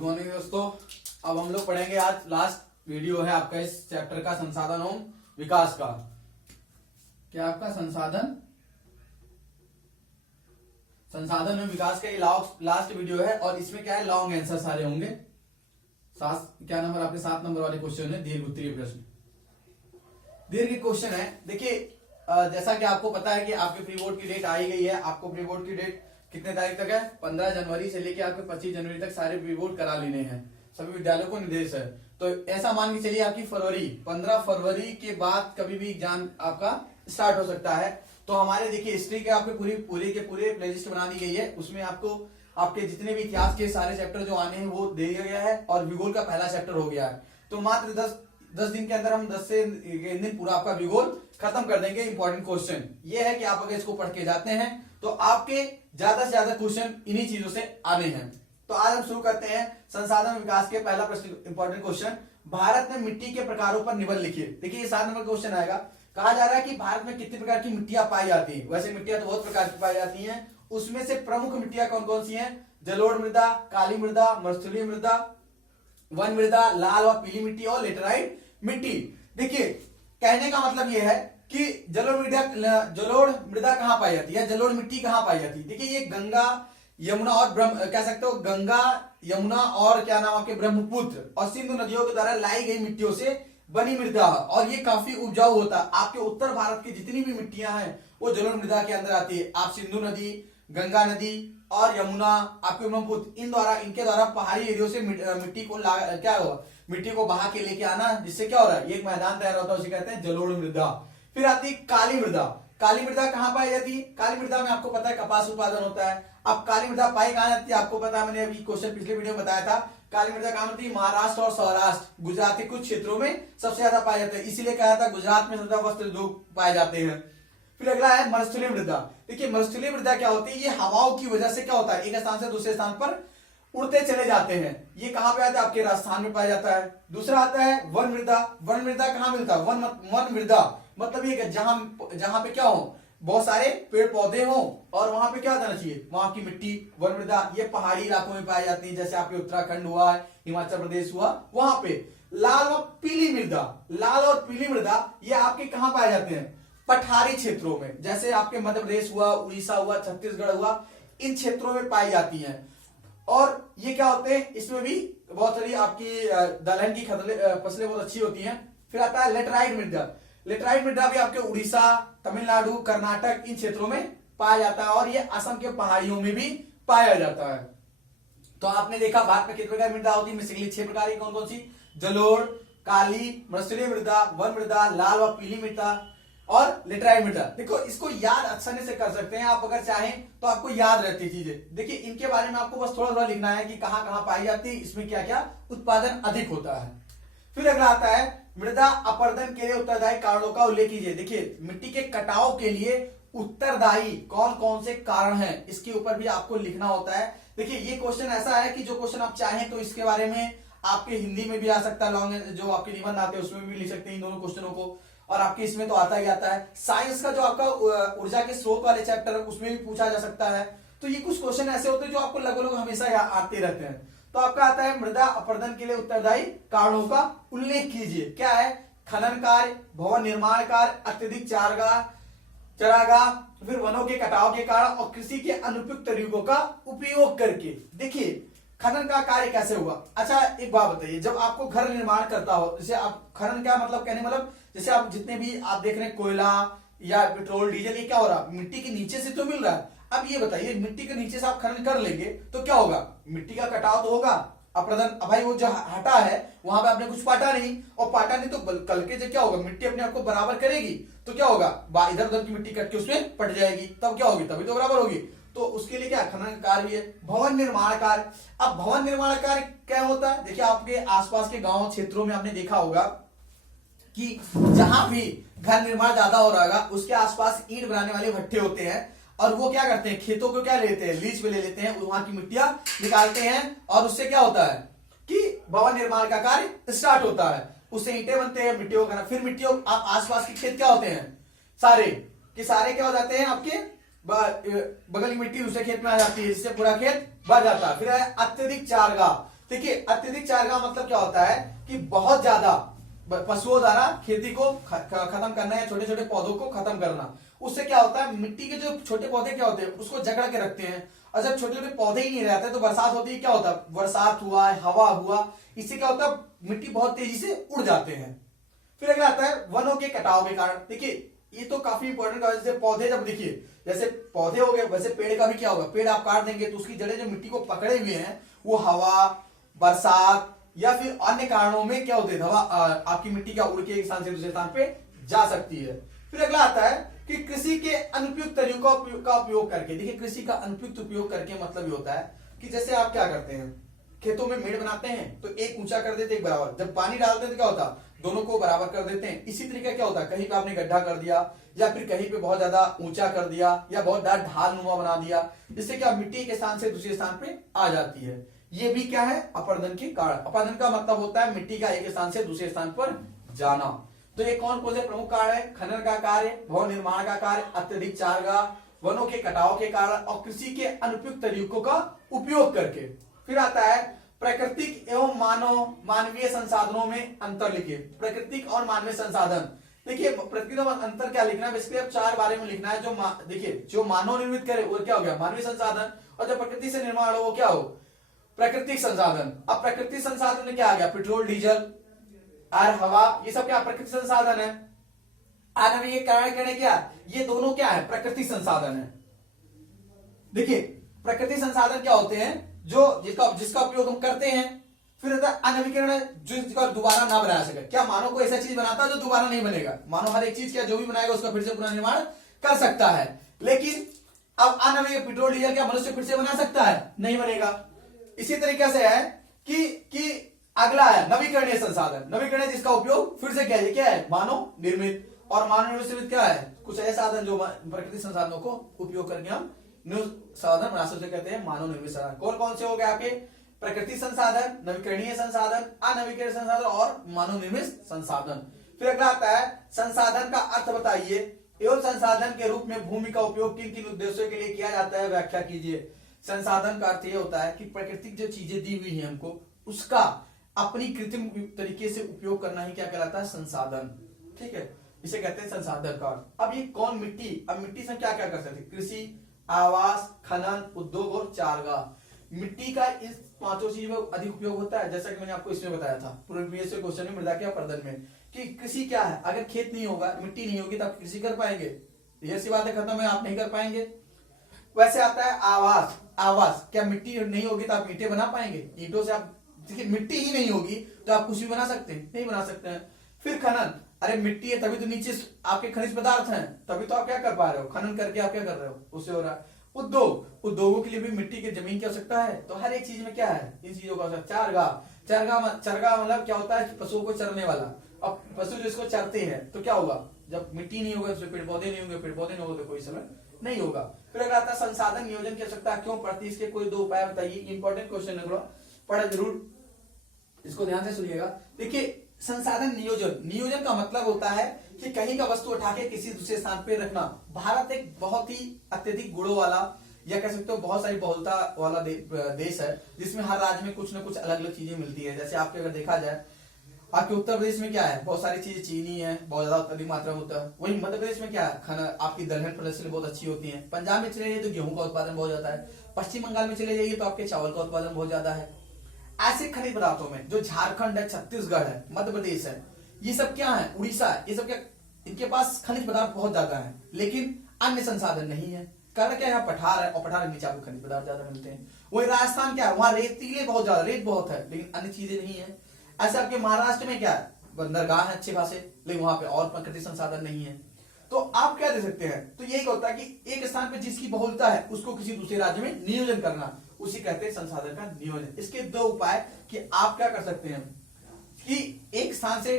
Good morning दोस्तों। अब हम लोग पढ़ेंगे, आज लास्ट वीडियो है आपका इस चैप्टर का, संसाधन एवं विकास का। क्या आपका संसाधन एवं विकास का ये लास्ट वीडियो है और इसमें क्या है, लॉन्ग आंसर सारे होंगे। क्या नंबर आपके 7 नंबर वाले क्वेश्चन है, दीर्घ उत्तरीय प्रश्न, दीर्घ क्वेश्चन है। देखिए जैसा कि आपको पता है कि आपके प्री बोर्ड की डेट आई गई है। आपको प्री बोर्ड की डेट कितने तारीख तक है, 15 जनवरी से लेके आपके 25 जनवरी तक सारे प्री बोर्ड करा लेने हैं। सभी विद्यालयों को निर्देश है। तो ऐसा मान के चलिए आपकी 15 फरवरी के बाद कभी भी एग्जाम आपका स्टार्ट हो सकता है। तो हमारे देखिए हिस्ट्री के आपके पूरे के पूरे प्लेलिस्ट बना दी गई है। उसमें आपको आपके जितने भी इतिहास के सारे चैप्टर जो आने हैं वो दे दिया गया है और भूगोल का पहला चैप्टर हो गया है। तो मात्र 10 दिन के अंदर हम 10 से दिन पूरा आपका भूगोल खत्म कर देंगे। इंपॉर्टेंट क्वेश्चन ये है कि आप अगर इसको पढ़ के जाते हैं तो आपके ज्यादा से ज्यादा क्वेश्चन इन्हीं चीजों से आने हैं। तो आज हम शुरू करते हैं संसाधन विकास के पहला प्रश्न। इंपॉर्टेंट क्वेश्चन, भारत में मिट्टी के प्रकारों पर निबंध लिखिए। देखिए ये 7 नंबर क्वेश्चन आएगा। कहा जा रहा है कि भारत में कितने प्रकार की मिट्टियां पाई जाती है। वैसे मिट्टियां तो बहुत प्रकार की पाई जाती हैं, उसमें से प्रमुख मिट्टियां कौन कौन सी हैं? जलोढ़ मृदा, काली मृदा, मरुस्थलीय मृदा, वन मृदा, लाल और पीली मिट्टी और लेटराइट मिट्टी। देखिए कहने का मतलब यह है कि जलोढ़ मृदा कहां पाई जाती है, जलोढ़ मिट्टी कहां पाई जाती है। देखिए ये गंगा यमुना और कह सकते हो गंगा यमुना और क्या नाम आपके ब्रह्मपुत्र और सिंधु नदियों के द्वारा लाई गई मिट्टियों से बनी मृदा और ये काफी उपजाऊ होता है। आपके उत्तर भारत की जितनी भी मिट्टियां हैं वो जलोढ़ मृदा के अंदर आती है। आप सिंधु नदी, गंगा नदी और यमुना, आपके ब्रह्मपुत्र, इनके द्वारा पहाड़ी एरियो से मिट्टी को बहा के लेके आना, जिससे क्या हो रहा है, एक मैदान तैयार होता है, उसे कहते हैं जलोढ़ मृदा। फिर आती है काली मृदा। काली मृदा कहां पाई जाती है? काली मृदा में आपको पता है कपास उत्पादन होता है। अब काली मृदा पाई कहां जाती है आपको पता है, मैंने अभी क्वेश्चन पिछले वीडियो में बताया था। काली मृदा कहां होती है? महाराष्ट्र और सौराष्ट्र, गुजरात के कुछ क्षेत्रों में सबसे ज्यादा पाए जाते हैं। इसीलिए कहा था गुजरात में सबसे वस्त्र उद्योग पाए जाते हैं। फिर अगला है मरुस्थलीय मृदा। देखिए मरुस्थलीय मृदा क्या होती है? ये हवाओं की वजह से क्या होता है, एक स्थान से दूसरे स्थान पर उड़ते चले जाते हैं। ये कहां पे आता है? आपके राजस्थान में पाया जाता है। दूसरा आता है वन मृदा। वन मृदा कहां मिलता है? वन मृदा मतलब ये जहां पे क्या हो, बहुत सारे पेड़ पौधे हो और वहां पे क्या होना चाहिए, वहां की मिट्टी। वन मृदा ये पहाड़ी इलाकों में पाई जाती है, जैसे आपके उत्तराखंड हुआ, हिमाचल प्रदेश हुआ, वहां पे। लाल और पीली मृदा, लाल और पीली मृदा ये आपके कहां पाए जाते हैं? पठारी क्षेत्रों में, जैसे आपके मध्य प्रदेश हुआ, उड़ीसा हुआ, छत्तीसगढ़ हुआ, इन क्षेत्रों में पाई जाती हैं। और ये क्या होते हैं, इसमें भी बहुत सारी आपकी दलहन की फसलें बहुत अच्छी होती हैं। फिर आता है लेटराइट मृदा। लेटराइट मृदा भी आपके उड़ीसा, तमिलनाडु, कर्नाटक, इन क्षेत्रों में पाया जाता है और ये असम के पहाड़ियों में भी पाया जाता है। तो आपने देखा भारत में कितने प्रकार की मृदा होती है, बेसिकली 6 प्रकार की। कौन कौन सी? जलोढ़, काली, मरुस्थलीय मृदा, वन मृदा, लाल और पीली मृदा और लेटराइट मृदा। देखो इसको याद आसानी से कर सकते हैं आप, अगर चाहें तो आपको याद रहती चीजें। देखिए इनके बारे में आपको बस थोड़ा थोड़ा लिखना है कि कहां कहां पाई जाती है, इसमें क्या क्या उत्पादन अधिक होता है। फिर अगला आता है मृदा अपरदन के लिए उत्तरदायी कारणों का उल्लेख कीजिए। देखिए मिट्टी के कटाव के लिए उत्तरदायी कौन कौन से कारण हैं, इसके ऊपर भी आपको लिखना होता है। देखिए ये क्वेश्चन ऐसा है कि जो क्वेश्चन आप चाहें तो इसके बारे में आपके हिंदी में भी आ सकता है, लॉन्ग जो आपके निबंध आते हैं उसमें भी लिख सकते हैं इन दोनों क्वेश्चनों को, और आपके इसमें तो आता ही आता है। साइंस का जो आपका ऊर्जा के स्रोत वाले चैप्टर है उसमें भी पूछा जा सकता है। तो ये कुछ क्वेश्चन ऐसे होते हैं जो आपको लगभग हमेशा आते रहते हैं। तो आपका आता है मृदा अपरदन के लिए उत्तरदायी कारणों का उल्लेख कीजिए। क्या है? खनन कार्य, भवन निर्माण कार्य, अत्यधिक चरागाह, फिर वनों के कटाव के कारण और कृषि के अनुपयुक्त तरीकों का उपयोग करके। देखिए खनन का कार्य कैसे हुआ? अच्छा एक बात बताइए, जब आपको घर निर्माण करता हो, जैसे आप खनन क्या मतलब कहने मतलब, जैसे आप जितने भी आप देख रहे हैं कोयला या पेट्रोल डीजल, ये क्या हो रहा है, मिट्टी के नीचे से तो मिल रहा है। अब ये बताइए मिट्टी के नीचे से आप खनन कर लेंगे तो क्या होगा? मिट्टी का कटाव तो होगा, अपरदन। भाई वो जो हटा है वहां पे आपने कुछ पाटा नहीं, और पाटा नहीं तो कल के जब क्या होगा, मिट्टी अपने आप को बराबर करेगी तो क्या होगा, इधर उधर की मिट्टी कट के उसमें पट जाएगी, तब क्या होगी, तभी तो बराबर होगी। तो उसके लिए क्या खनन कार्य भी है। भवन निर्माण कार्य, अब भवन निर्माण कार्य क्या होता है? देखिए आपके आसपास के गांव क्षेत्रों में आपने देखा होगा कि जहां भी घर निर्माण ज्यादा हो रहा है उसके आसपास ईंट बनाने वाले भट्टे होते हैं और वो क्या करते हैं, खेतों को क्या लेते हैं, लीज पे ले लेते हैं, वहां की मिट्टियां निकालते हैं और उससे क्या होता है कि भवन निर्माण का कार्य स्टार्ट होता है। उससे ईंटें बनते हैं, मिट्टियों का, फिर मिट्टियों आसपास के खेत क्या होते हैं, सारे क्या हो जाते हैं आपके बगल की मिट्टी दूसरे खेत में आ जाती है, जिससे पूरा खेत भर जाता है। फिर है अत्यधिक चारगाह। देखिए अत्यधिक चारागाह मतलब क्या होता है कि बहुत ज्यादा पशुओं द्वारा खेती को खत्म करना या छोटे छोटे पौधों को खत्म करना। उससे क्या होता है, मिट्टी के जो छोटे पौधे क्या होते हैं उसको जकड़ के रखते हैं, और जब छोटे छोटे पौधे ही नहीं रहते तो बरसात होती है, क्या होता है, बरसात हुआ, हवा हुआ, इससे क्या होता है मिट्टी बहुत तेजी से उड़ जाते हैं। फिर अगला आता है वनों के कटाव के कारण। देखिए ये तो काफी इंपॉर्टेंट है, जैसे पौधे, जब देखिए जैसे पौधे हो गए वैसे पेड़ का भी क्या होगा, पेड़ आप काट देंगे तो उसकी जड़ें जो मिट्टी को पकड़े हुए हैं वो हवा, बरसात या फिर अन्य कारणों में क्या होते हैं, हवा आपकी मिट्टी का उड़ के एक स्थान से दूसरे स्थान पे जा सकती है। फिर अगला आता है कि कृषि के अनुपयुक्त तरीकों का उपयोग करके। देखिए कृषि का अनुपयुक्त उपयोग करके मतलब ये होता है कि जैसे आप क्या करते हैं, खेतों में मेड़ बनाते हैं तो एक ऊंचा कर देते एक बराबर, जब पानी डालते हैं तो क्या होता है दोनों को बराबर कर देते हैं। इसी तरीके क्या होता है, कहीं पे आपने गड्ढा कर दिया या फिर कहीं पे बहुत ज्यादा ऊंचा कर दिया या बहुत ज्यादा ढाल नुमा बना दिया, जिससे क्या मिट्टी के स्थान से दूसरे स्थान पे आ जाती है। ये भी क्या है, अपर्दन के कारण। अपर्दन का मतलब होता है मिट्टी का एक स्थान से दूसरे स्थान पर जाना। तो ये कौन कौन से प्रमुख कारण है, खनन का कार्य, भवन निर्माण का कार्य, अत्यधिक चारागाह, वनों के कटाव के कारण और कृषि के अनुपयुक्त तरीकों का उपयोग करके। फिर आता है प्राकृतिक एवं मानवीय संसाधनों में अंतर लिखिए। प्राकृतिक और मानवीय संसाधन, देखिए प्राकृतिक और अंतर क्या लिखना है, बेसिकली अब चार बारे में लिखना है। जो देखिए जो मानव निर्मित करे वो क्या हो गया, मानवीय संसाधन, और जो प्रकृति से निर्माण हो वो क्या हो, प्राकृतिक संसाधन। अब प्राकृतिक संसाधन में क्या आ गया, पेट्रोल, डीजल, आर, हवा, ये सब क्या प्राकृतिक संसाधन है। आणविक ये कारण क्या, ये दोनों क्या है, प्राकृतिक संसाधन है। देखिए प्राकृतिक संसाधन क्या होते हैं, जो जिसका उपयोग हम करते हैं। फिर होता है अनवीकरण, जो इसका दोबारा ना बनाया सके। क्या मानव को ऐसा चीज बनाता है जो दोबारा नहीं बनेगा, मानव हर एक चीज क्या जो भी बनाएगा उसका फिर से पुनर्निर्माण कर सकता है, लेकिन अब अनवीकरण पेट्रोल डीजल क्या मनुष्य फिर से बना सकता है, नहीं बनेगा। इसी तरीके से है कि अगला है नवीकरणीय संसाधन। नवीकरणीय जिसका उपयोग फिर से क्या है मानव निर्मित, और मानव निर्मित क्या है, कुछ ऐसे साधन जो प्राकृतिक संसाधनों को उपयोग करके हम साधन बना सकते, कहते हैं मानव निर्मित साधन। कौन कौन से हो गए आपके, प्राकृतिक संसाधन, नवीकरणीय संसाधन, अनवीकरणीय संसाधन और मानव निर्मित संसाधन। फिर अगला आता है संसाधन का अर्थ बताइए एवं संसाधन के रूप में भूमि का उपयोग किन किन उद्देश्यों के लिए किया जाता है, व्याख्या कीजिए। संसाधन का अर्थ यह होता है कि प्राकृतिक जो चीजें दी हुई है हमको उसका अपनी कृत्रिम तरीके से उपयोग करना ही क्या कहलाता है, संसाधन। ठीक है, इसे कहते हैं संसाधन का अर्थ। अब ये कौन, मिट्टी। अब मिट्टी से क्या क्या कर सकते, कृषि, आवास, खनन, उद्योग और चारागाह। मिट्टी का इस पांचों चीजों में अधिक उपयोग होता है, जैसा कि मैंने आपको इसमें बताया था प्रीवियस क्वेश्चन में, मृदा के अपर्दन में, कि कृषि क्या है, अगर खेत नहीं होगा, मिट्टी नहीं होगी तो आप कृषि कर पाएंगे, ये सी बात है, खत्म है, आप नहीं कर पाएंगे। वैसे आता है आवास। आवास क्या मिट्टी नहीं होगी तो आप ईंटें बना पाएंगे, ईंटों से आप, देखिए मिट्टी ही नहीं होगी तो आप कुछ भी बना सकते हैं, नहीं बना सकते हैं। फिर खनन, अरे मिट्टी है तभी तो नीचे आपके खनिज पदार्थ हैं, तभी तो आप क्या कर पा रहे हो, खनन करके आप क्या कर रहे हो, उससे हो रहा है। उद्योग, उद्योगों के लिए भी मिट्टी की जमीन की आवश्यकता है, तो हर एक चीज में क्या है, इन चीजों का। चारागाह, चारागाह मतलब क्या होता है, पशुओं को चरने वाला। अब पशु जिसको चरते हैं तो क्या होगा, जब मिट्टी नहीं होगा तो पेड़ पौधे नहीं होंगे, पेड़ पौधे नहीं होगा तो कोई समय नहीं होगा। फिर अगर आता है संसाधन नियोजन की आवश्यकता क्यों पड़ती है, इसके कोई दो उपाय बताइए। इंपॉर्टेंट क्वेश्चन है, पढ़ा जरूर, इसको ध्यान से सुनिएगा। देखिए संसाधन नियोजन, नियोजन का मतलब होता है कि कहीं का वस्तु उठा के किसी दूसरे स्थान पे रखना। भारत एक बहुत ही अत्यधिक गुणों वाला या कह सकते हो बहुत सारी बहुलता वाला देश है, जिसमें हर राज्य में कुछ न कुछ अलग अलग चीजें मिलती है। जैसे आपके अगर देखा जाए, आपके उत्तर प्रदेश में क्या है, बहुत सारी चीजें चीनी है, बहुत ज्यादा अधिक मात्रा में होता है। वहीं मध्य प्रदेश में क्या है, खाना आपकी दलहन फसल बहुत अच्छी होती है। पंजाब में चले जाइए तो गेहूं का उत्पादन बहुत ज्यादा है। पश्चिम बंगाल में चले जाइए तो आपके चावल का उत्पादन बहुत ज्यादा है। ऐसे खनिज पदार्थों में जो झारखंड है, छत्तीसगढ़ है, मध्य प्रदेश है, ये सब क्या है, उड़ीसा है, ये सब क्या, इनके पास खनिज पदार्थ बहुत ज्यादा है, लेकिन अन्य संसाधन नहीं है। कारण क्या है, पठार है और पठार के नीचे आपको खनिज पदार्थ ज्यादा मिलते हैं। वही राजस्थान क्या है, वहां रेतीले बहुत ज्यादा, रेत बहुत है, लेकिन अन्य चीजें नहीं है। ऐसे आपके महाराष्ट्र में क्या है, बंदरगाह है अच्छे खासे, लेकिन वहां पे और प्राकृतिक संसाधन नहीं है। तो आप क्या दे सकते हैं, तो यही होता है कि एक स्थान पे जिसकी बहुलता है उसको किसी दूसरे राज्य में नियोजन करना, उसी कहते हैं संसाधन का नियोजन। इसके दो उपाय कि आप क्या कर सकते हैं कि एक स्थान से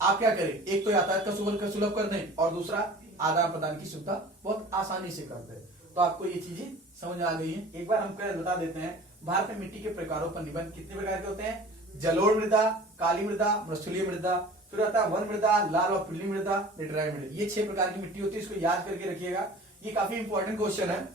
आप क्या करें, एक तो यातायात का सुलभ कर दें और दूसरा आदान प्रदान की सुविधा बहुत आसानी से कर दें। तो आपको ये चीजें समझ आ गई है। एक बार हम बता देते हैं, भारत में मिट्टी के प्रकारों पर निबंध कितने प्रकार के होते हैं, जलोढ़ मृदा, काली मृदा, मृस्थलीय मृदा, फिर आता है वन मृदा, लाल और पीली मृदा, लेटराइट मृदा। ये 6 प्रकार की मिट्टी होती है, इसको याद करके रखिएगा, ये काफी इंपॉर्टेंट क्वेश्चन है।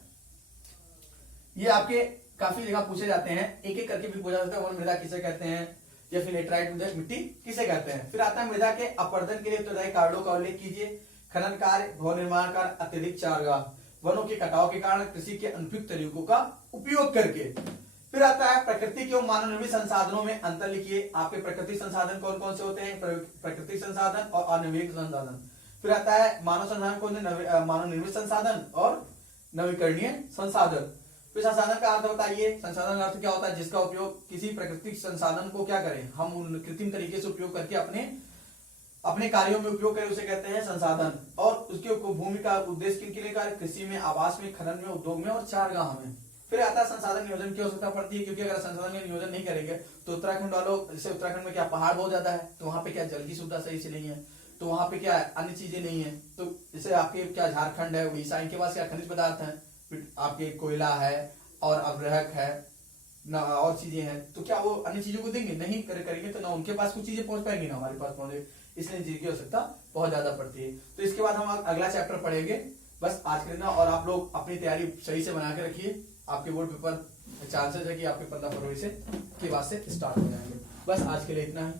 ये आपके काफी जगह पूछे जाते हैं, एक एक करके भी पूछा जाता है वन मृदा किसे कहते हैं, या फिर लेटराइट मिट्टी किसे कहते हैं। फिर आता है मृदा के अपवर्धन के लिए उत्तरदायी कारणों का उल्लेख कीजिए। खनन कार्य, भवन निर्माण कार्य, अत्यधिक चारागाह, वनों के कटाव के कारण, कृषि के अनुपयुक्त तरीकों का उपयोग करके। फिर आता है प्रकृति के मानव निर्मित संसाधनों में अंतर लिखिए। आपके प्राकृतिक संसाधन कौन कौन से होते हैं, प्राकृतिक संसाधन और अनवीकृत संसाधन। फिर आता है मानव संसाधन कौन से, मानव निर्मित संसाधन और नवीकरणीय संसाधन। फिर संसाधन का अर्थ बताइए। संसाधन का अर्थ क्या होता है, जिसका उपयोग किसी प्राकृतिक संसाधन को क्या करें, हम उन कृत्रिम तरीके से उपयोग करके अपने कार्यों में उपयोग करें, उसे कहते हैं संसाधन। और उसके भूमिका उद्देश्य किन के लिए कार्य, कृषि में, आवास में, खनन में, उद्योग में और चारागाह में। फिर आता है संसाधन नियोजन की आवश्यकता पड़ती है, क्योंकि अगर संसाधन का नियोजन नहीं करेंगे तो उत्तराखंड वालों, जैसे उत्तराखंड में क्या पहाड़ बहुत ज्यादा है, तो वहां पे क्या जल की सुविधा सही से नहीं है, तो वहां पे क्या अन्य चीजें नहीं है। तो जैसे आपके क्या झारखंड है, उड़ीसा, इनके पास क्या खनिज पदार्थ है, आपके कोयला है और अवरहक है ना, और चीजें हैं, तो क्या वो अन्य चीजों को देंगे, नहीं करेंगे तो ना उनके पास कुछ चीजें पहुंच पाएंगी ना हमारे पास पहुंचे, इसलिए चीज की आवश्यकता बहुत ज्यादा पड़ती है। तो इसके बाद हम अगला चैप्टर पढ़ेंगे। बस आज के दिन, और आप लोग अपनी तैयारी सही से बना के रखिए। आपके बोर्ड पेपर चांसेस है कि आपके 15 फरवरी से के बाद से स्टार्ट हो जाएंगे। बस आज के लिए इतना ही।